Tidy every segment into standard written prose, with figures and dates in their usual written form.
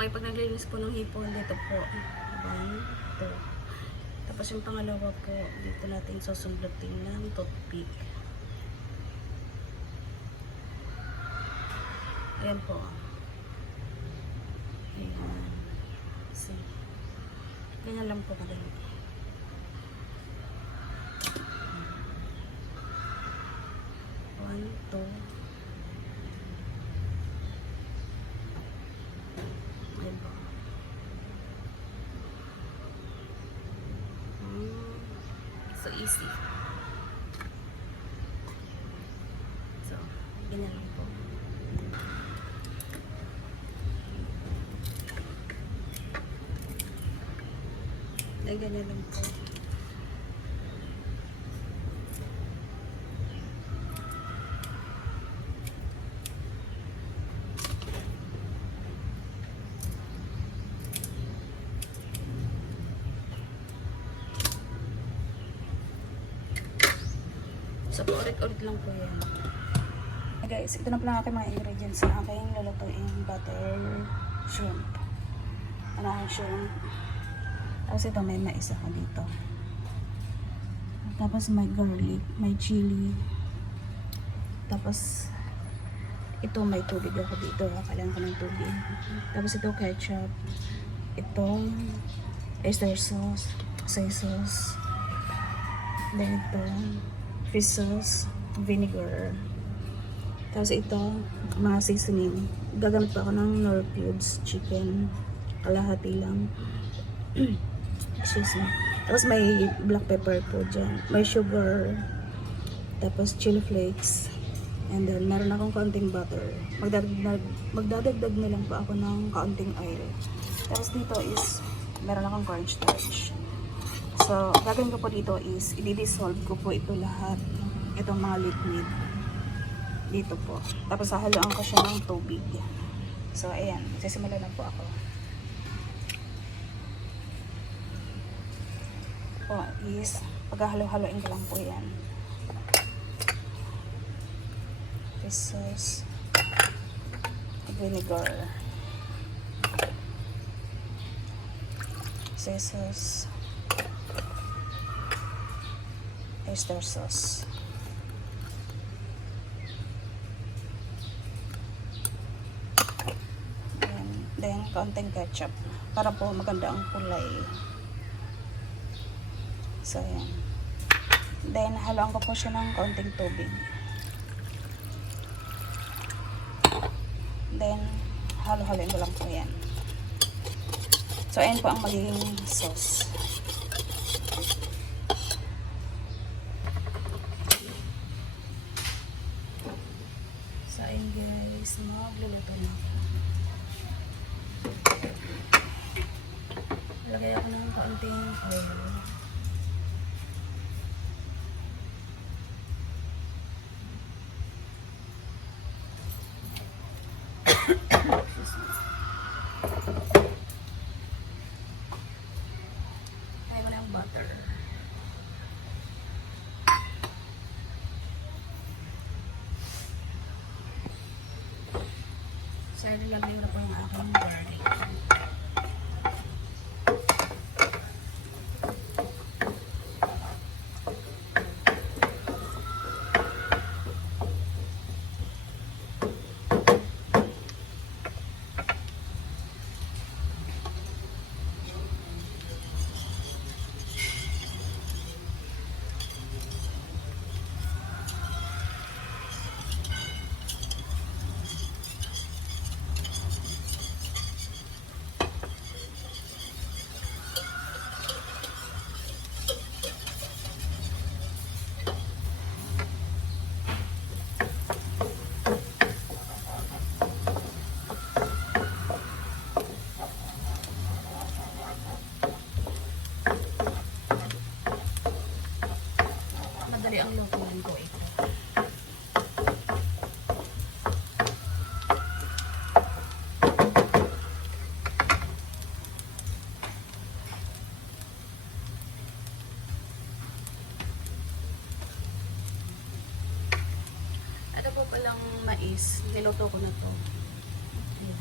Okay, pag naglilinis po ng hipon, dito po. 1, 2. Tapos yung pangalawa po, dito natin susundutin ng toothpick. Ayan po. Ayan. See. Ganyan lang po kadali. One, two. Ayan po. So easy. So, ganyan lang po. Ay, ganyan lang po. So, ulit-ulit lang po yan. Okay guys, ito na pala aking mga ingredients sa aking lulutuin butter shrimp. Anong shrimp? Tapos ito may mais ako dito. Tapos may garlic, may chili. Tapos ito may tubig ako dito. Kailangan ko ng tubig. Tapos ito ketchup. Ito oyster sauce, soy sauce. Then ito fish sauce, vinegar. Tapos ito mga seasoning. Gagamit pa ako ng Knorr cubes chicken. Kalahati lang. Excuse me. Tapos may black pepper po dyan. May sugar. Tapos chili flakes. And then meron akong kaunting butter. Magdadagdag na lang po ako ng kaunting oil. Tapos dito is meron akong cornstarch. So, gagawin ko po dito is i-dissolve ko po ito lahat. Itong mga liquid. Dito po. Tapos hahaluan ko siya ng tubig. So, ayan. Sisimulan na po ako. Po is paghahalo-haloin ko lang po yan. Fish sauce. Vinegar. Soy sauce. Oyster sauce. Then, kaunting ketchup. Para po maganda ang kulay. So, ayan. Then, haluan ko po siya ng kaunting tubig. Then, halo-haloin ko lang po yan. So, ayan po ang magiging sauce. So, ayan guys. Magluluto na ako. Lagay ako ng kaunting oil. Lagay ko ng butter. So, nilagay na po yung aking garlic. Madali ang lutuan ko ito. Ito po palang mais. Niluto ko na to. Ayan.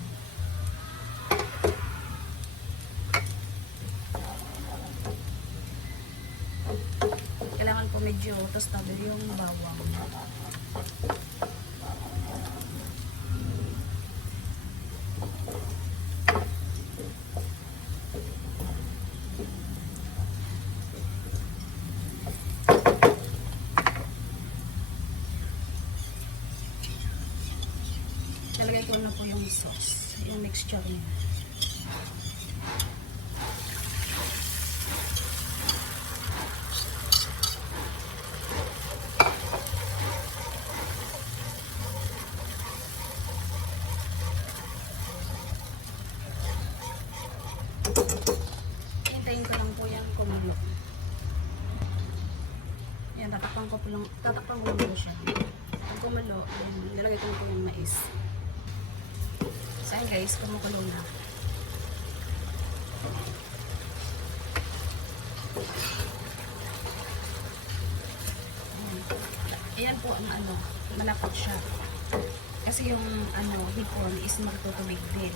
ko medyo tostado yung bawang. Lalagay ko na po yung sauce, yung mixture niya. Hintayin ko lang po yan kumulo. Yan, tatakpan ko lang siya. Pag kumulo, nilagay ko na po yung mais. So ayun guys, kumukulo na. Ayan po ang malapot siya. Kasi yung bacon is magtutubig din.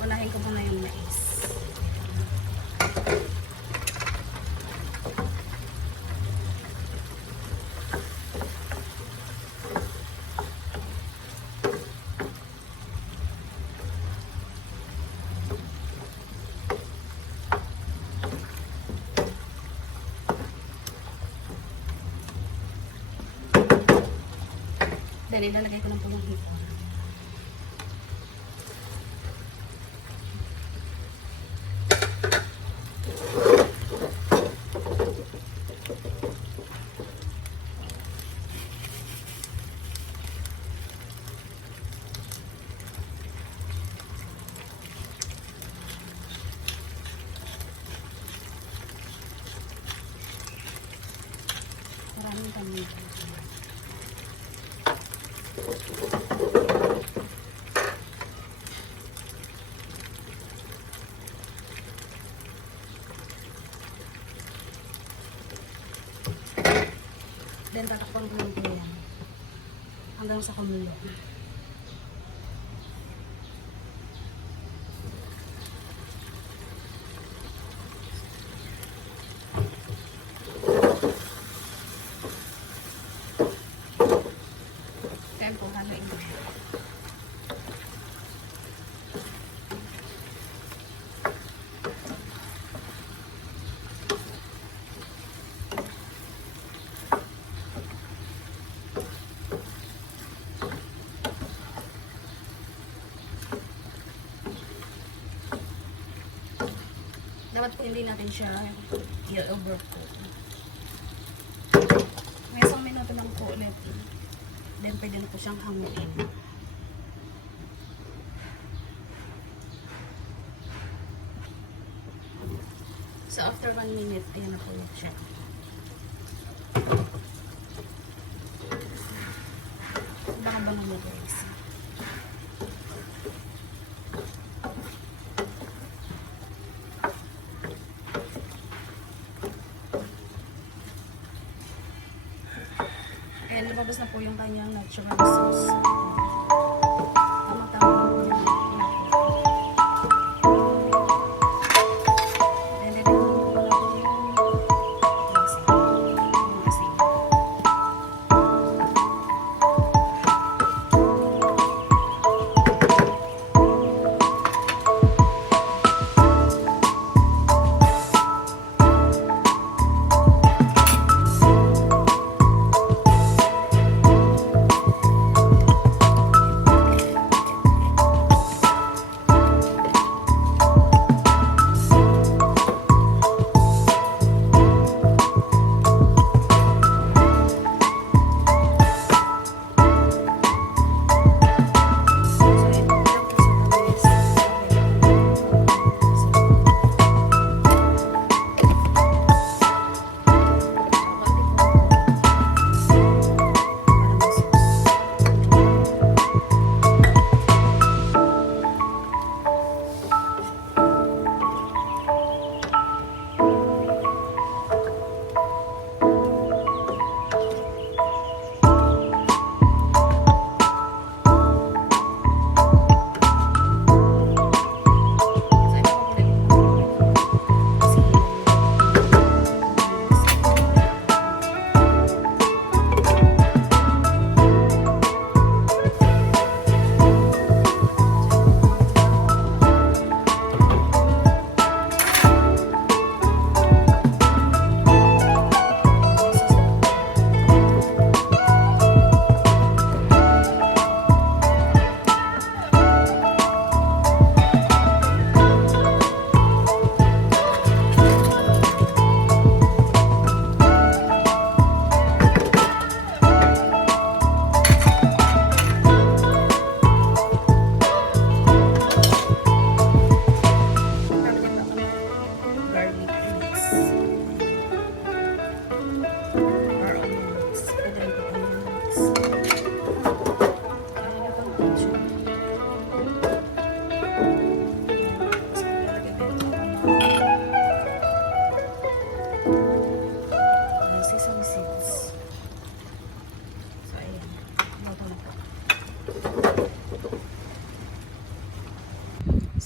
Unahin ko muna yung mais. Then, ilalagay ko ng punong hipon. Maraming kami. Then tatakpan ko lang po yan hanggang sa kumulo. Kaya po haluin ko siya. Dapat po hindi natin siya i-overcook. May isang minuto lang po ulit. Then pwede na po siyang hamuin. So after 1 minute, ayan na po siya. Baka-baka mo guys. Ayan, lumabas na po yung kanyang natural sauce. Tama-tama lang po yung and then, ko lang po yung lasa. Yung asin.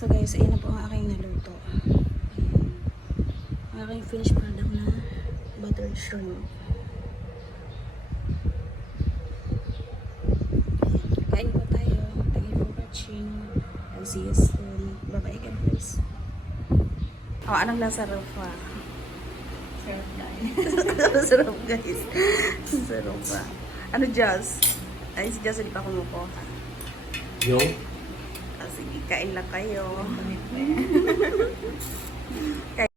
So guys, ayan na po ang aking naluto. Ang aking finished product na buttered shrimp. Kain po tayo. Thank you for watching. I'll see you soon. Bye-bye again, please. Oh, anong lasa Rufa? Sarap guys. Sarap guys. Sarap pa. Ano Jazz? Ay, si Jazz hindi pa kumukuha. Yo. Ah, sige, kain lang kayo. Damit pa yan.